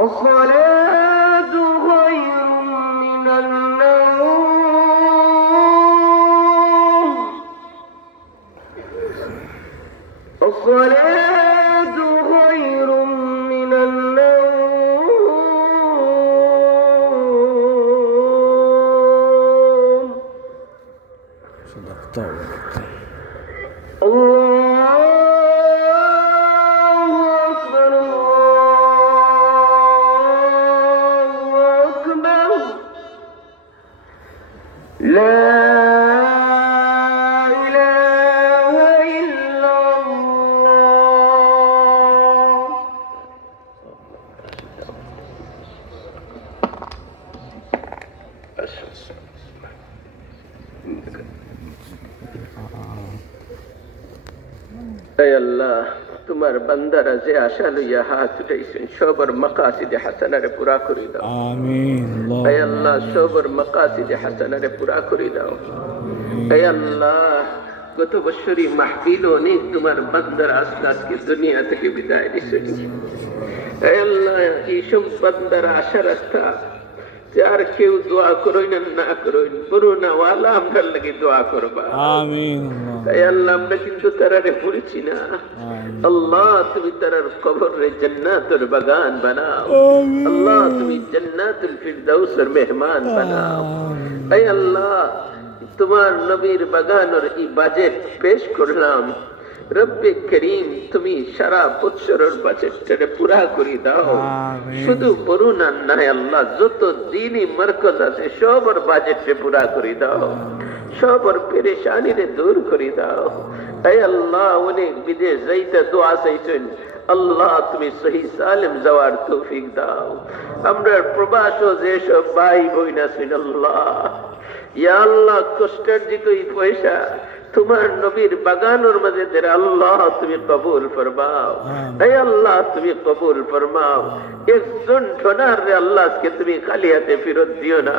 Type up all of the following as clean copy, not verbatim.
الصلاة خير من النوم الصلاة خير من النوم صدقت الله أكبر الله أكبر لا إله إلا الله اے اللہ تمہار بندرا যে আশা লইয়া হাত উঠাইছেন সবার মাকাসিদে হাসানারে পুরা করে দাও আমিন اے اللہ সবার মাকাসিদে হাসানারে পুরা করে দাও اے اللہ গত বছরই মাহফিল অনেক তোমার বান্দার আজকে দুনিয়া থেকে বিদায় দিয়েছেন اے اللہ এইসব বান্দার আশা রাখতা যার কেউ দোয়া করইন না করইন করুণা ওয়ালা আমরা লাগি দোয়া করবা আমিন اے اللہ আমরা কিন্তু তারারে ভুলছি না আল্লাহ তুমি তারার কবরে জান্নাতুল বাগান বানাও আল্লাহ তুমি জান্নাতুল ফিরদাউসের মেহমান বানাও اے আল্লাহ তোমার নবীর বাগানের এই বাজেট পেশ করলাম রব্বে করিম তুমি সারা বছরের বাজেটটারে পুরা করে দাও শুধু বলুন না আল্লাহ যত দিনই মার্কাজ আছে সবার বাজেটে পুরা করে দাও সবার পেরেশানিরে দূর করে দাও اے আল্লাহ অনেক বিদেশ যাইতে দোয়া চাইছেন আল্লাহ তুমি সহি সালেম যাওয়ার তৌফিক দাও আমরা প্রবাস যেসব ভাই বোন আছেন আল্লাহ ইয়া আল্লাহ কষ্টার্জিত এই পয়সা তোমার নবীর বাগানের মাঝে দেরা আল্লাহ তুমি কবুল ফরমাও হে আল্লাহ তুমি কবুল ফরমাও একজন ঠোনার রে আল্লাহ আজকে তুমি খালি হাতে ফেরত দিও না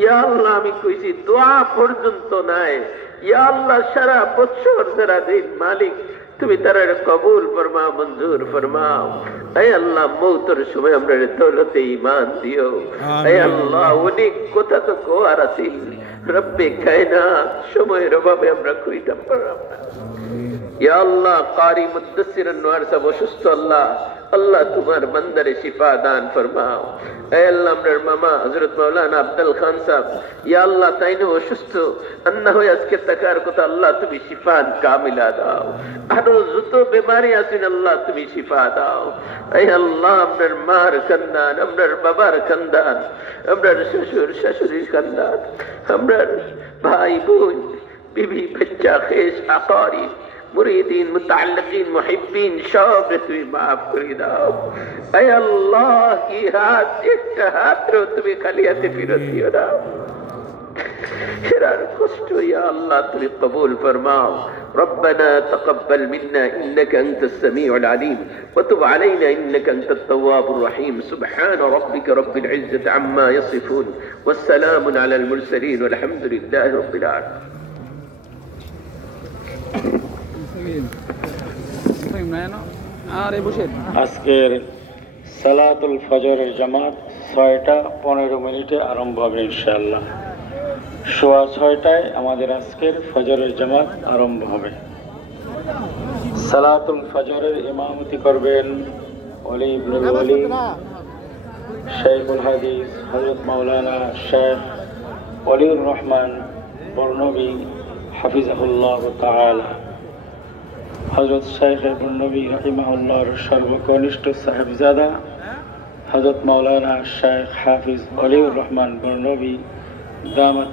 ইয়া আল্লাহ আমি কইছি দোয়া পর্যন্ত নাই ইয়া আল্লাহ সারা বছর যারা দিন মালিক তুমি তারা কবুল ফরমাও মঞ্জুর ফরমাও হে আল্লাহ মৌতের সময় আমরা দৌলতে ঈমান দিও হে আল্লাহ অনেক কথা তো কোয়ার আছে রব্বে কায়নাত সময়ের অভাবে আমরা কইতাম পারলাম না ইয়া আল্লাহ কারি মুদ্দাসসির আনোয়ার সাহেব অসুস্থ আল্লাহ আল্লাহ তোমার বান্দারে শিফা দান ফরমাও হে আল্লাহ আমরার মামা হযরত মাওলানা আব্দুল খান সাহেব ইয়া আল্লাহ তাইনো অসুস্থ আন্না হয়ে আজকে তাকার কথা আল্লাহ তুমি শিফা কামিলা দাও আরো যত বেমারি আছেন আল্লাহ তুমি শিফা দাও হে আল্লাহ আমরার মার কান্দান আমরার বাবার কান্দান আমরার শ্বশুর শাশুড়ির কান্দান আমরার ভাই বোন বিবি বাচ্চা খেস আকারি মুরিদিন মুতাআল্লিকিন মুহিব্বিন সব তুমি মাফ করে দাও হে আল্লাহ কি হাত একটা হাত তুমি খালি হাতে ফিরত দিও না شرار কষ্ট يا الله তুমি কবুল ফরমাও ربنا تقبل منا إنك أنت السميع العليم وتب علينا إنك أنت التواب الرحيم سبحان ربك رب العزة عما يصفون والسلام على المرسلين والحمد لله رب العالمين আজকের সালাতুল ফজরের জামাত 6:15 আরম্ভ হবে ইনশাআল্লাহ। 6:15 আমাদের আজকের ফজরের জামাত আরম্ভ হবে। সালাতুল ফজরের ইমামতি করবেন ওলি ইবনুল ওলি শেখুল হাদিস হযরত মাওলানা শেখ ওলিউর রহমান বরনবী হাফিজাহুল্লাহ তাআলা। হযরত শেখ বরনবী রাহিমাহুল্লাহর সর্বকনিষ্ঠ সাহেবজাদা হযরত মাওলানা শেখ হাফিজ ওলিউর রহমান বরনবী দামাত